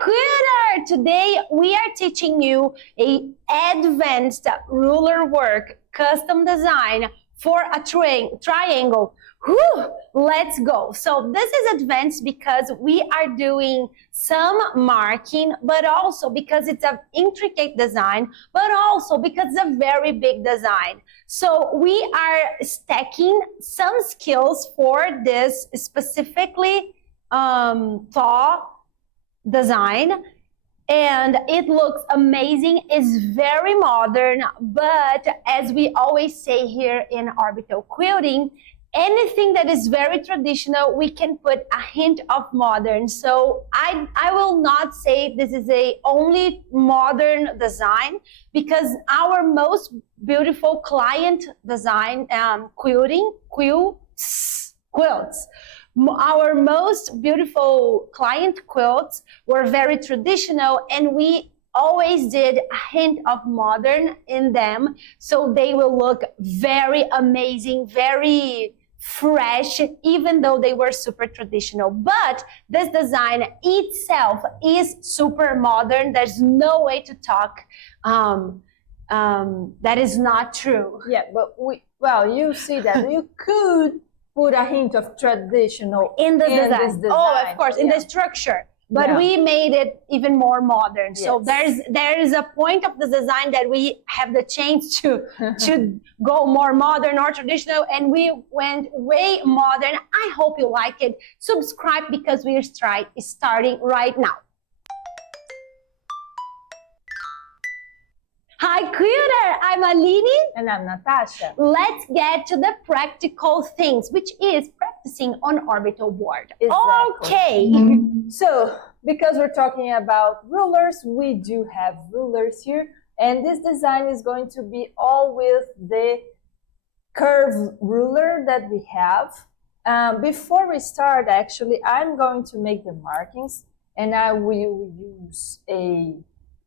Quilter! Today we are teaching you a advanced ruler work custom design for a triangle. Whew, let's go. So this is advanced because we are doing some marking, but also because it's an intricate design, but also because it's a very big design. So we are stacking some skills for this specifically thaw design, and it looks amazing. It's very modern, but as we always say here in Orbital Quilting, anything that is very traditional, we can put a hint of modern. So I will not say this is a only modern design, because our most beautiful client design quilts. Our most beautiful client quilts were very traditional, and we always did a hint of modern in them, so they will look very amazing, very fresh, even though they were super traditional. But this design itself is super modern. There's no way to talk that is not true. Yeah, but you see that you could put a hint of traditional in this design. Oh, of course, in the structure. But we made it even more modern. Yes. So there is a point of the design that we have the chance to go more modern or traditional, and we went way modern. I hope you like it. Subscribe, because we are starting right now. Hi Quilter, I'm Aline. And I'm Natasha. Let's get to the practical things, which is practicing on Orbital board. Exactly. Okay. So, because we're talking about rulers, we do have rulers here. And this design is going to be all with the curved ruler that we have. Before we start, actually, I'm going to make the markings, and I will use a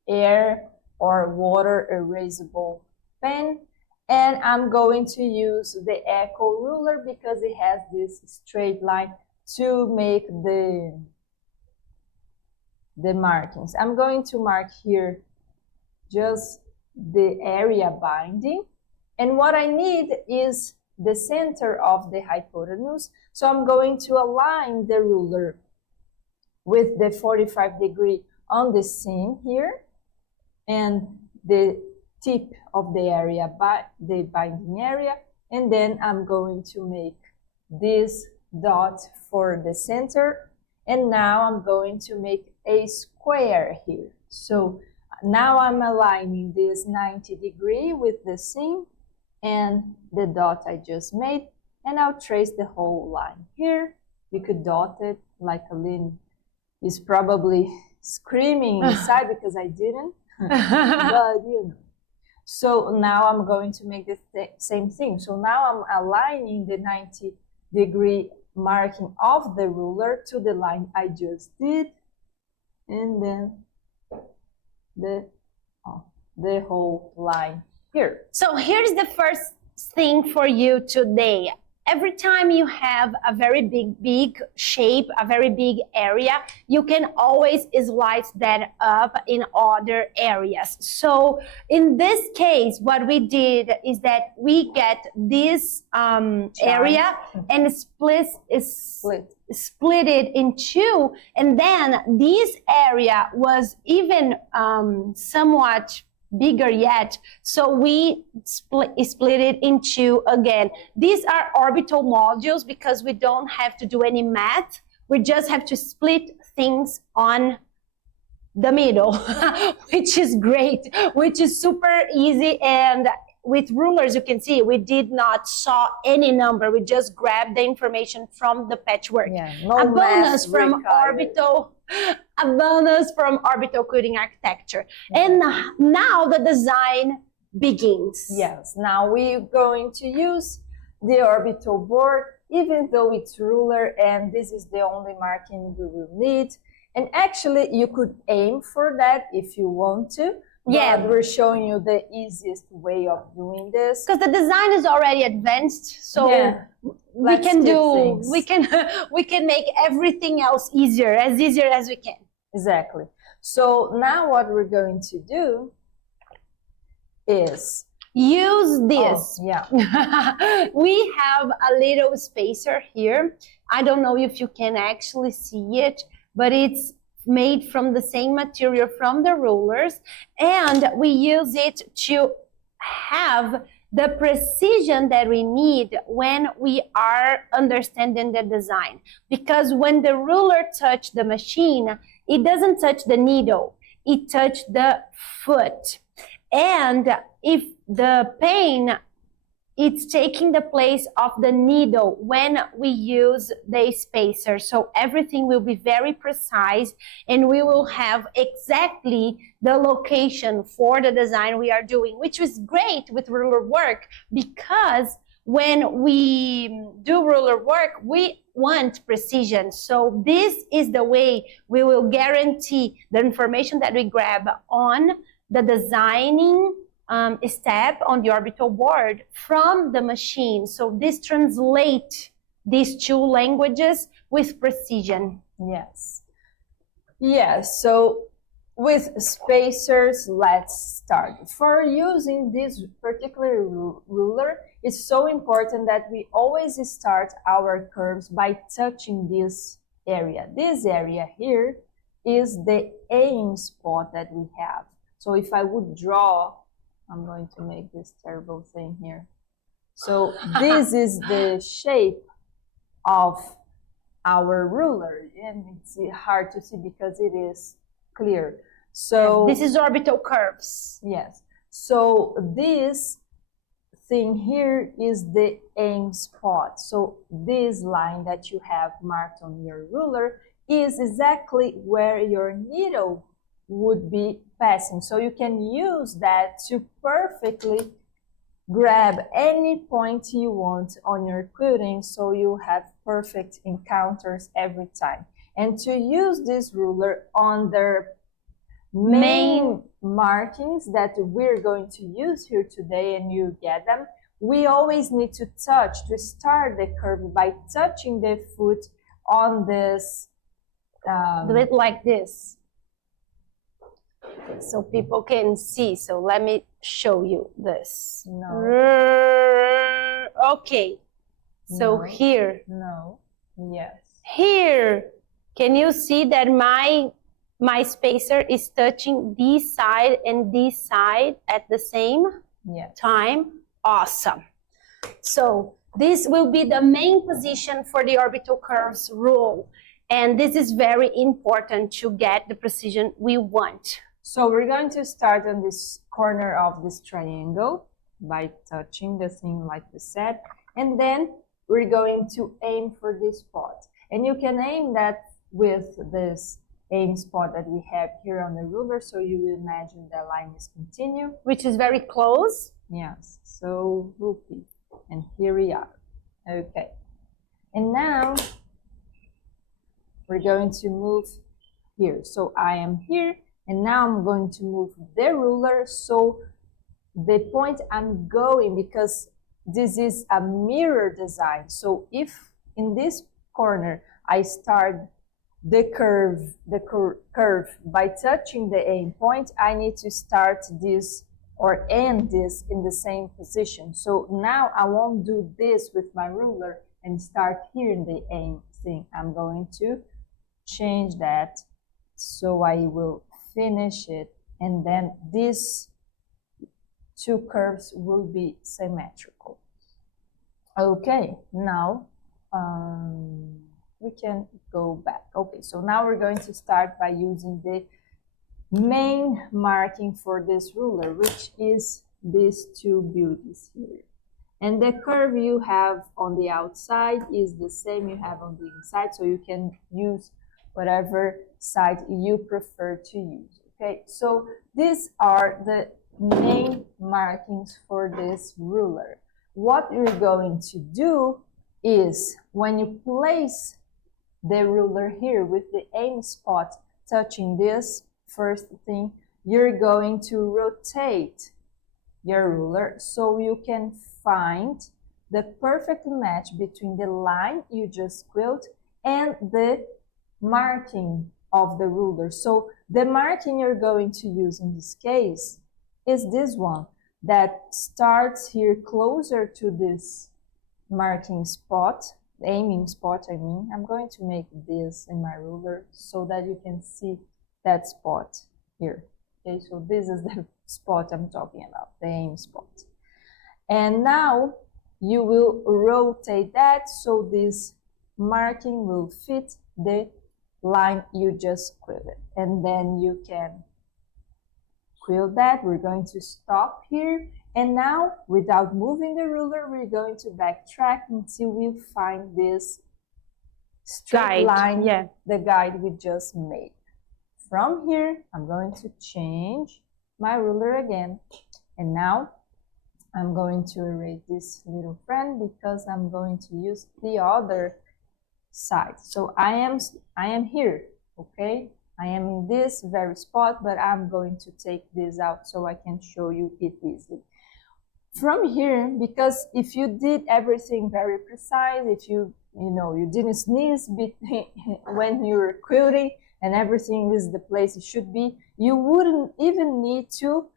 air or water erasable pen, and I'm going to use the Echo ruler because it has this straight line to make the markings. I'm going to mark here just the area binding, and what I need is the center of the hypotenuse, so I'm going to align the ruler with the 45-degree on the seam here, and the tip of the area by the binding area, and then I'm going to make this dot for the center, and now I'm going to make a square here. So now I'm aligning this 90-degree with the seam and the dot I just made, and I'll trace the whole line here. You could dot it like Aline is probably screaming inside because I didn't. But you know. So now I'm going to make the same thing. So now I'm aligning the 90-degree marking of the ruler to the line I just did, and then the whole line here. So here's the first thing for you today. Every time you have a very big shape, a very big area, you can always slice that up in other areas. So in this case, what we did is that we get this area and split it in two, and then this area was even somewhat bigger yet, so we split it in two again. These are orbital modules because we don't have to do any math. We just have to split things on the middle, which is great, which is super easy. And with rulers, you can see we did not saw any number. We just grabbed the information from the patchwork. Yeah, a bonus from Orbital. A bonus from Orbital Quilting Architecture. And now the design begins. Yes, now we're going to use the Orbital board, even though it's ruler, and this is the only marking we will need. And actually, you could aim for that if you want to. Yeah, but we're showing you the easiest way of doing this. Because the design is already advanced, so we can make everything else easier as we can. Exactly. So now what we're going to do is use this. Oh, yeah. We have a little spacer here. I don't know if you can actually see it, but it's made from the same material from the rulers, and we use it to have the precision that we need when we are understanding the design. Because when the ruler touches the machine, it doesn't touch the needle, it touches the foot. And if the pen, it's taking the place of the needle when we use the spacer. So everything will be very precise, and we will have exactly the location for the design we are doing, which is great with ruler work, because when we do ruler work, we want precision. So this is the way we will guarantee the information that we grab on the designing step on the orbital board from the machine. So this translates these two languages with precision. Yes. Yes, so with spacers, let's start. For using this particular ruler, it's so important that we always start our curves by touching this area. This area here is the aim spot that we have. So if I would draw, I'm going to make this terrible thing here. So this is the shape of our ruler, and it's hard to see because it is clear. So this is orbital curves. Yes. So this thing here is the aim spot. So this line that you have marked on your ruler is exactly where your needle would be passing. So you can use that to perfectly grab any point you want on your quilting, so you have perfect encounters every time. And to use this ruler on the main markings that we're going to use here today, and you get them, we always need to start the curve by touching the foot on this. Do it like this, so people can see. So let me show you this. No. Okay. So No. here. No. Yes. Here. Can you see that my spacer is touching this side and this side at the same time? Awesome. So this will be the main position for the orbital curves rule. And this is very important to get the precision we want. So we're going to start on this corner of this triangle by touching the thing like we said. And then we're going to aim for this spot. And you can aim that with this aim spot that we have here on the ruler. So you will imagine the line is continue. Which is very close. Yes. So repeat. And here we are. Okay. And now we're going to move here. So I am here, and now I'm going to move the ruler. So the point I'm going, because this is a mirror design. So if in this corner I start the curve by touching the aim point, I need to start this or end this in the same position. So now I won't do this with my ruler and start here in the aim thing. I'm going to change that, so I will finish it, and then these two curves will be symmetrical. Okay, now we can go back. Okay, so now we're going to start by using the main marking for this ruler, which is these two beauties here. And the curve you have on the outside is the same you have on the inside, so you can use whatever side you prefer to use. Okay, so these are the main markings for this ruler. What you're going to do is, when you place the ruler here with the aim spot touching this first thing, you're going to rotate your ruler so you can find the perfect match between the line you just quilt and the marking of the ruler. So the marking you're going to use in this case is this one that starts here closer to this marking spot, aiming spot, I mean. I'm going to make this in my ruler so that you can see that spot here. Okay, so this is the spot I'm talking about, the aim spot. And now you will rotate that so this marking will fit the line you just quilted. And then you can quilt that. We're going to stop here. And now, without moving the ruler, we're going to backtrack until we find this straight line, the guide we just made. From here, I'm going to change my ruler again. And now, I'm going to erase this little friend because I'm going to use the other side. So I am here, okay? I am in this very spot, but I'm going to take this out so I can show you it easily. From here, because if you did everything very precise, if you didn't sneeze when you were quilting and everything is the place it should be, you wouldn't even need to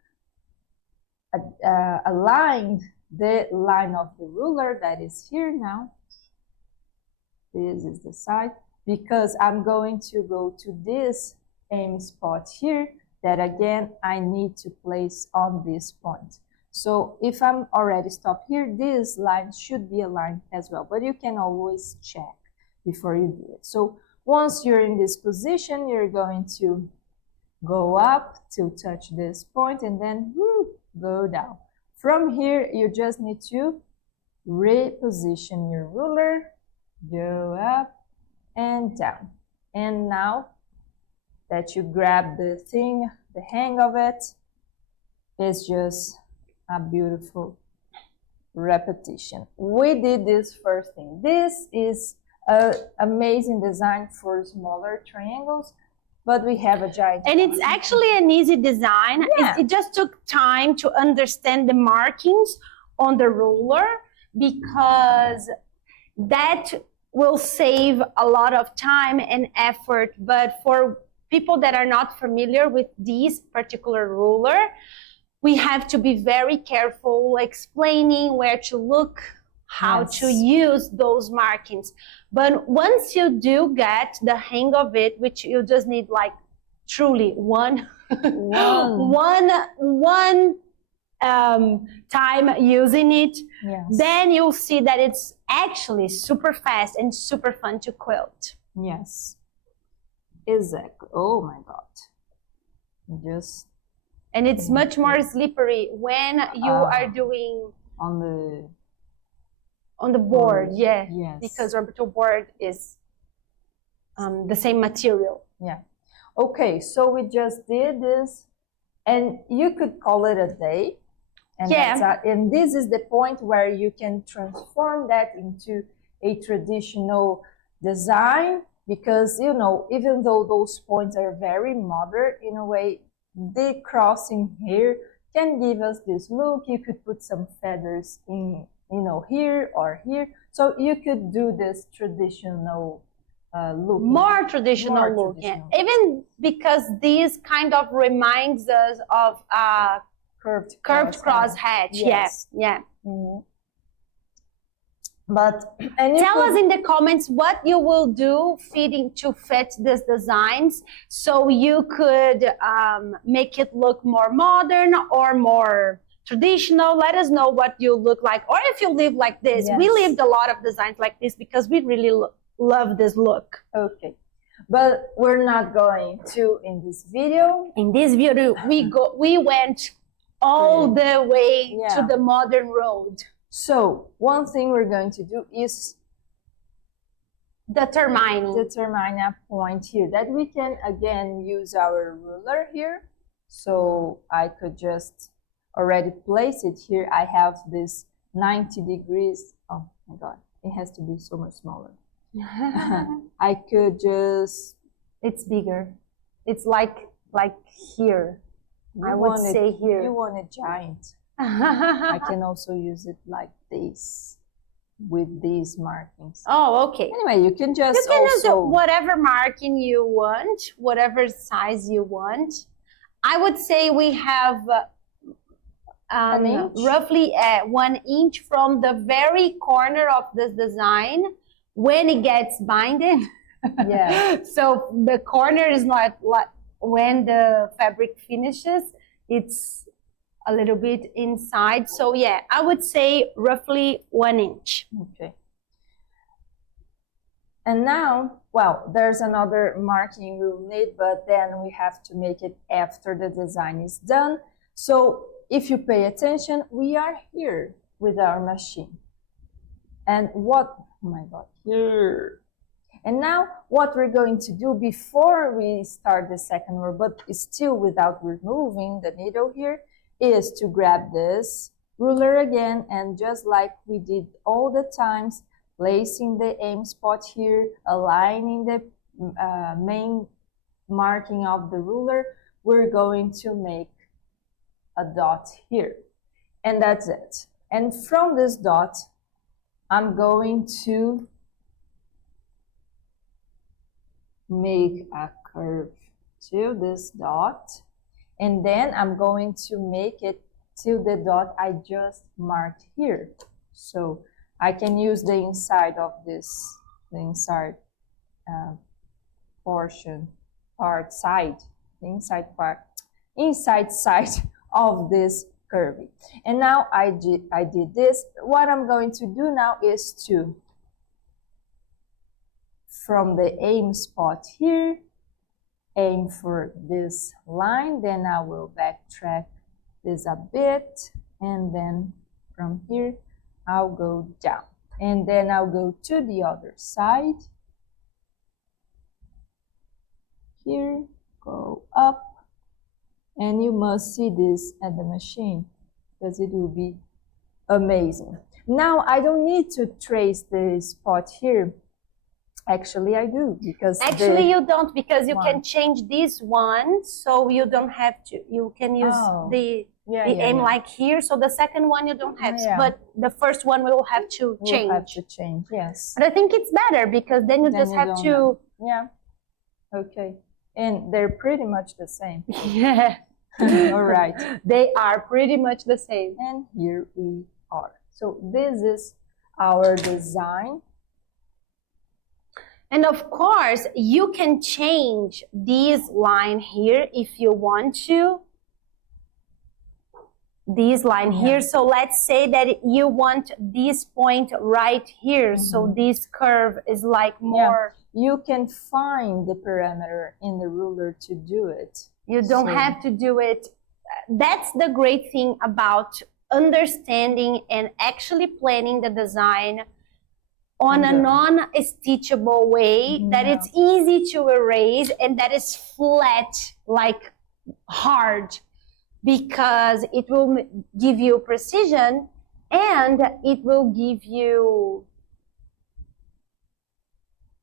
align the line of the ruler that is here now. This is the side, because I'm going to go to this aim spot here that again I need to place on this point. So if I'm already stopped here, this line should be aligned as well, but you can always check before you do it. So once you're in this position, you're going to go up to touch this point and then go down. From here, you just need to reposition your ruler, go up and down. And now that you grab the thing, the hang of it, it's just a beautiful repetition. We did this first thing. This is an amazing design for smaller triangles, but we have a giant and it's actually an easy design. It just took time to understand the markings on the ruler, because that will save a lot of time and effort. But for people that are not familiar with this particular ruler, we have to be very careful explaining where to look, how to use those markings. But once you do get the hang of it, which you just need like truly one time using it, then you'll see that it's actually super fast and super fun to quilt. Yes, exactly. Oh my God. And it's much more slippery when you are doing on the board, because Orbital board is the same material. Yeah. Okay, so we just did this, and you could call it a day. And and this is the point where you can transform that into a traditional design, because even though those points are very modern in a way, the crossing here can give us this look. You could put some feathers in, here or here. So you could do this traditional look. More traditional look. Yeah. Even because this kind of reminds us of a curved cross hatch. Yes. Yeah. Mm-hmm. But tell us in the comments what you will do to fit these designs, so you could make it look more modern or more traditional. Let us know what you look like, or if you live like this. We lived a lot of designs like this because we really love this look. Okay, but we're not going to in this video. In this video, we went all the way to the modern road. So one thing we're going to do is determine a point here that we can again use our ruler here. So I could just already place it here. I have this 90 degrees. Oh my God, it has to be so much smaller. I could just, it's bigger. It's like here. I would say here. You want a giant. I can also use it like this. with these markings. Oh, okay. Anyway, you can just You can use also whatever marking you want, whatever size you want. I would say we have An inch? roughly 1 inch from the very corner of this design when it gets binded. Yeah. So the corner is not like when the fabric finishes, it's a little bit inside. So yeah, I would say roughly 1 inch. Okay. And now, well, there's another marking we'll need, but then we have to make it after the design is done. So if you pay attention, we are here with our machine. And what, oh my God, here. And now what we're going to do before we start the second row, but still without removing the needle here, is to grab this ruler again, and just like we did all the times, placing the aim spot here, aligning the main marking of the ruler, we're going to make a dot here. And that's it. And from this dot, I'm going to make a curve to this dot, and then I'm going to make it to the dot I just marked here. So I can use the inside of this, the inside inside side of this curve. And now I did this. What I'm going to do now is to, from the aim spot here, aim for this line, then I will backtrack this a bit, and then from here I'll go down, and then I'll go to the other side here, go up, and you must see this at the machine because it will be amazing. Now I don't need to trace the spot here. Actually, I do, because actually you don't, because you can change this one, so you don't have to. You can use the aim like here. So the second one you don't have to, but the first one we will have to change. We'll have to change, yes. But I think it's better because then you just have to. Yeah. Okay. And they're pretty much the same. Yeah. All right. They are pretty much the same. And here we are. So this is our design. And of course, you can change this line here if you want to. This line here. So let's say that you want this point right here. So this curve is like more. You can find the parameter in the ruler to do it. You don't have to do it. That's the great thing about understanding and actually planning the design on a non-stitchable way, that it's easy to erase and that is flat, like hard, because it will give you precision and it will give you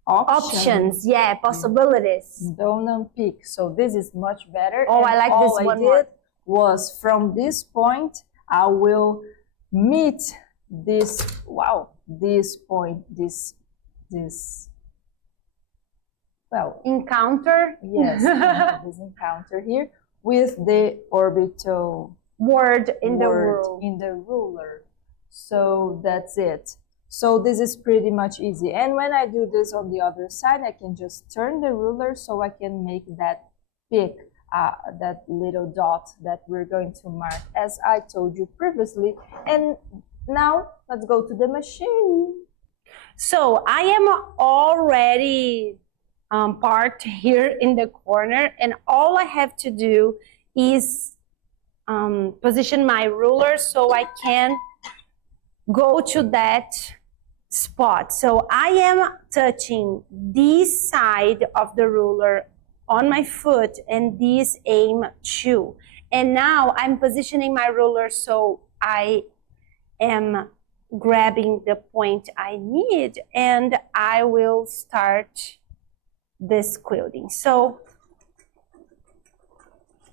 options, possibilities. Don't unpick. So this is much better. Oh, I like this one more. All I did was from this point, I will meet this, this point, this, well, encounter. Yes, this encounter here with the orbital word in the ruler. So that's it. So this is pretty much easy. And when I do this on the other side, I can just turn the ruler so I can make that pick, that little dot that we're going to mark, as I told you previously. And now let's go to the machine. So I am already parked here in the corner, and all I have to do is position my ruler so I can go to that spot. So I am touching this side of the ruler on my foot and this aim too. And now I'm positioning my ruler so I am grabbing the point I need, and I will start this quilting. So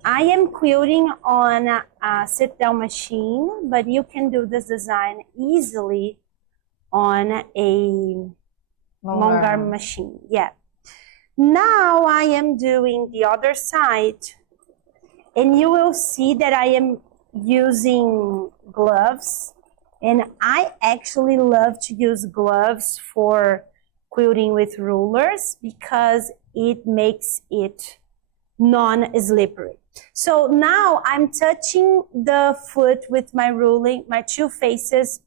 I am quilting on a sit-down machine, but you can do this design easily on a long arm machine. Yeah. Now I am doing the other side, and you will see that I am using gloves, and I actually love to use gloves for quilting with rulers because it makes it non-slippery. So now I'm touching the foot with my ruling, my two faces,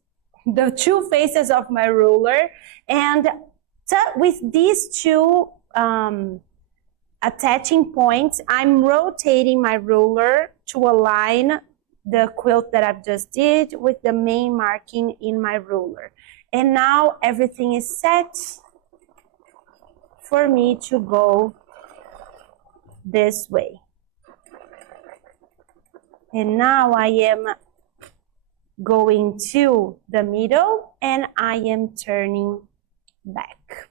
the two faces of my ruler, and with these two attaching points, I'm rotating my ruler to align the quilt that I've just did with the main marking in my ruler. And now everything is set for me to go this way. And now I am going to the middle and I am turning back.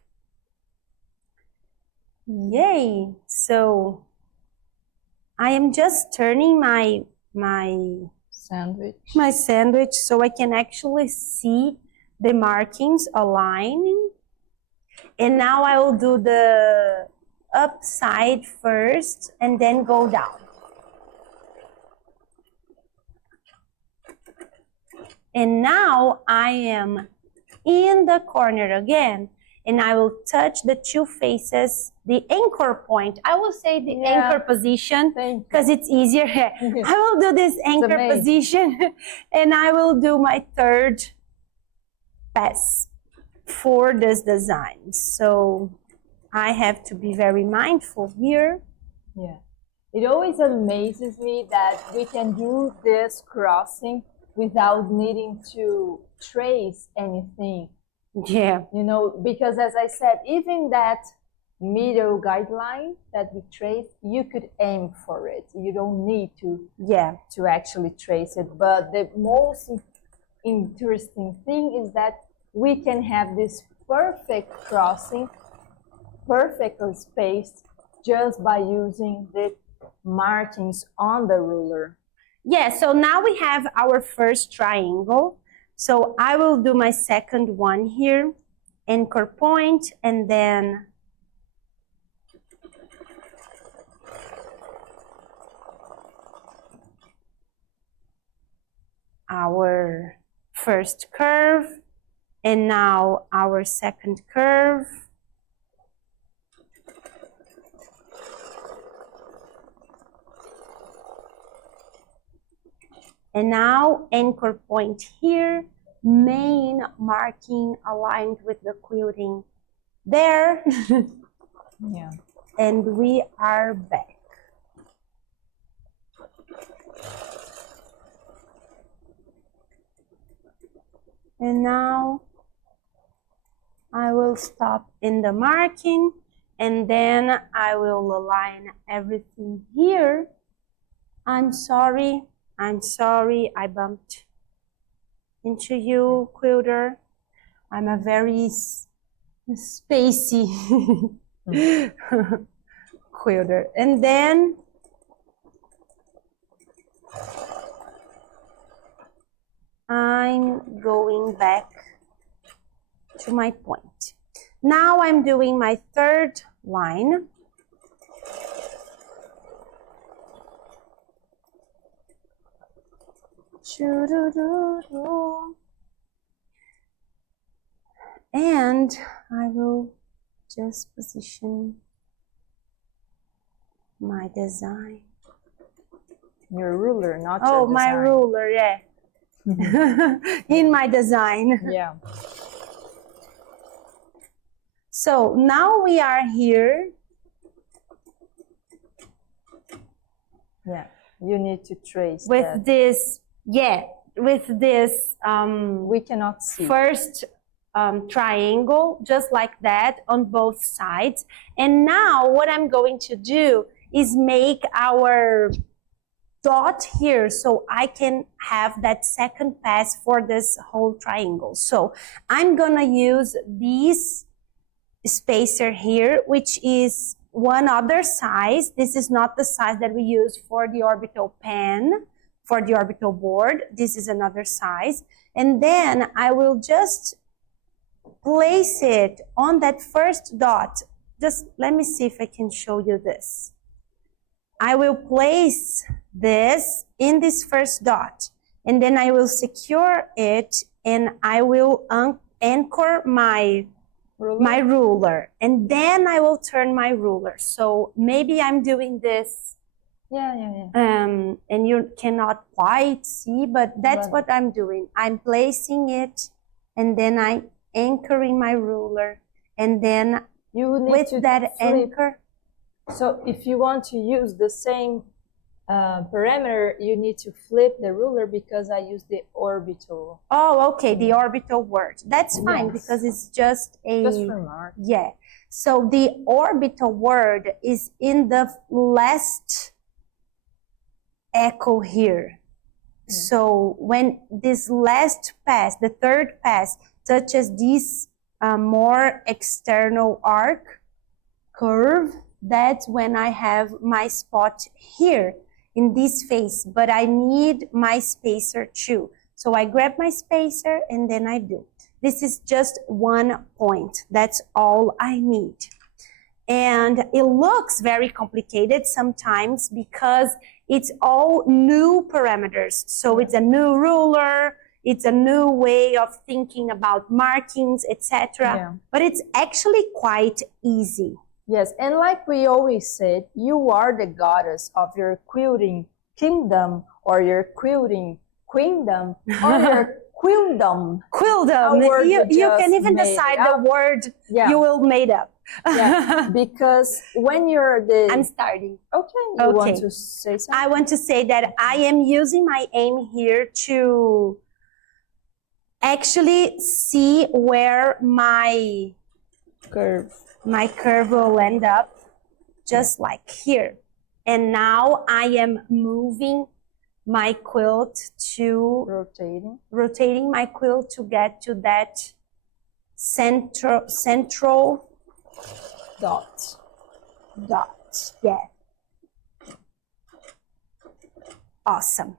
Yay! So I am just turning my sandwich so I can actually see the markings aligning. And now I will do the upside first and then go down. And now I am in the corner again, and I will touch the two faces, the anchor point. I will say the anchor position because it's easier. I will do this anchor position and I will do my third pass for this design. So I have to be very mindful here. Yeah. It always amazes me that we can do this crossing without needing to trace anything. Yeah. You know, because as I said, even that middle guideline that we trace, you could aim for it. You don't need to actually trace it. But the most interesting thing is that we can have this perfect crossing, perfectly spaced, just by using the markings on the ruler. Yeah, so now we have our first triangle. So I will do my second one here, anchor point, and then our first curve, and now our second curve. And now anchor point here, main marking aligned with the quilting there. Yeah. And we are back. And now I will stop in the marking and then I will align everything here. I'm sorry, I bumped into you, quilter. I'm a very spacey quilter. And then I'm going back to my point. Now I'm doing my third line. And I will just position my design. Your ruler, not your design. Oh, my ruler, yeah. In my design. Yeah. So now we are here. Yeah, you need to trace with that. This, yeah, with this we cannot see. First triangle, just like that on both sides. And now what I'm going to do is make our dot here so I can have that second pass for this whole triangle. So I'm gonna use this spacer here, which is one other size. This is not the size that we use for the orbital pen, for the orbital board. This is another size. And then I will just place it on that first dot. Just let me see if I can show you this. I will place this in this first dot, and then I will secure it, and I will anchor my ruler, and then I will turn my ruler. So maybe I'm doing this. And you cannot quite see, but that's what I'm doing. I'm placing it, and then I'm anchoring my ruler, and then you need with to that anchor. So if you want to use the same parameter, you need to flip the ruler because I use the orbital. Oh, okay, the orbital word. That's fine, because it's just a... Just for mark. Yeah. So the orbital word is in the last echo here. So when this last pass, the third pass, touches this more external arc curve, that's when I have my spot here in this face, but I need my spacer too. So I grab my spacer and then I do. This is just 1 point. That's all I need. And it looks very complicated sometimes because it's all new parameters. So it's a new ruler, it's a new way of thinking about markings, etc. But it's actually quite easy. Yes, and like we always said, you are the goddess of your quilting kingdom, or your quilting queendom, or your quilldom. Quilldom. You can even decide the word you will make up. Because when you're the... I'm starting. Okay, you want to say something? I want to say that I am using my aim here to actually see where my curve will end up, just like here. And now I am moving my quilt to rotating my quilt to get to that central dot. Yeah. Awesome.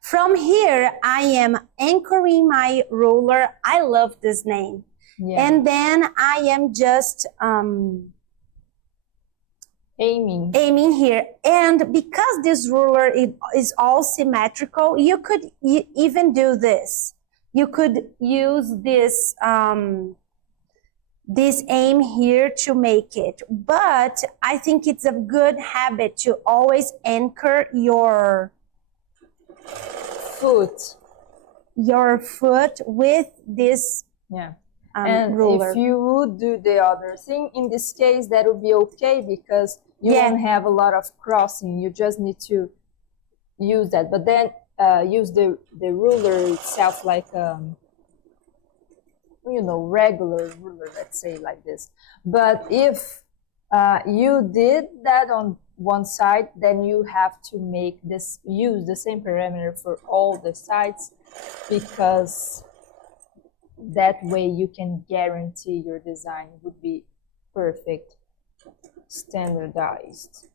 From here, I am anchoring my ruler. I love this name. And then I am just aiming here. And because this ruler is all symmetrical, you could even do this. You could use this this aim here to make it. But I think it's a good habit to always anchor your foot with this and ruler. If you would do the other thing, in this case, that would be okay because you won't have a lot of crossing. You just need to use that. But then use the ruler itself like, regular ruler, let's say like this. But if you did that on one side, then you have to use the same parameter for all the sides, because that way you can guarantee your design would be perfect, standardized.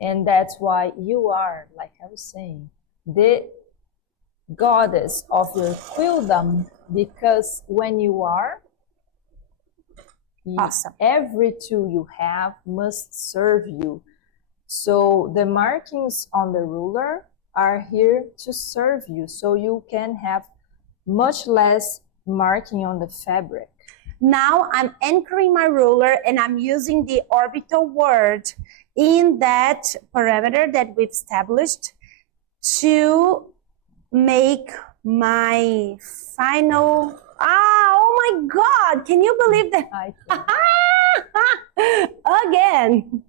And that's why you are, like I was saying, the goddess of your quiltdom, because when you are, awesome, every tool you have must serve you. So the markings on the ruler are here to serve you, so you can have much less marking on the fabric. Now I'm anchoring my ruler and I'm using the orbital word in that parameter that we've established to make my final... oh my God, can you believe that? Again.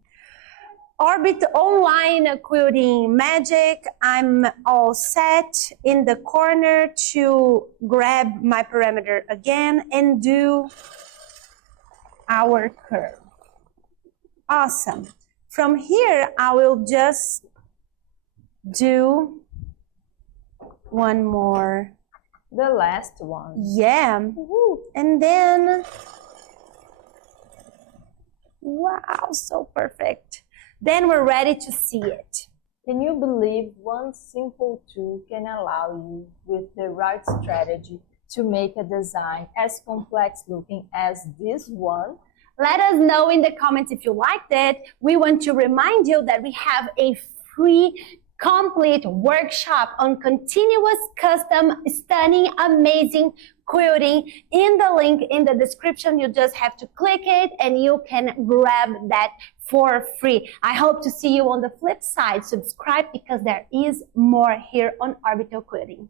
Orbit online quilting magic. I'm all set in the corner to grab my parameter again and do our curve. Awesome. From here, I will just do one more. The last one. Yeah. And then, wow, so perfect. Then we're ready to see it. Can you believe one simple tool can allow you, with the right strategy, to make a design as complex looking as this one. Let us know in the comments if you liked it. We want to remind you that we have a free complete workshop on continuous custom stunning amazing quilting in the link in the description. You just have to click it and you can grab that for free. I hope to see you on the flip side. Subscribe because there is more here on Orbital Quilting.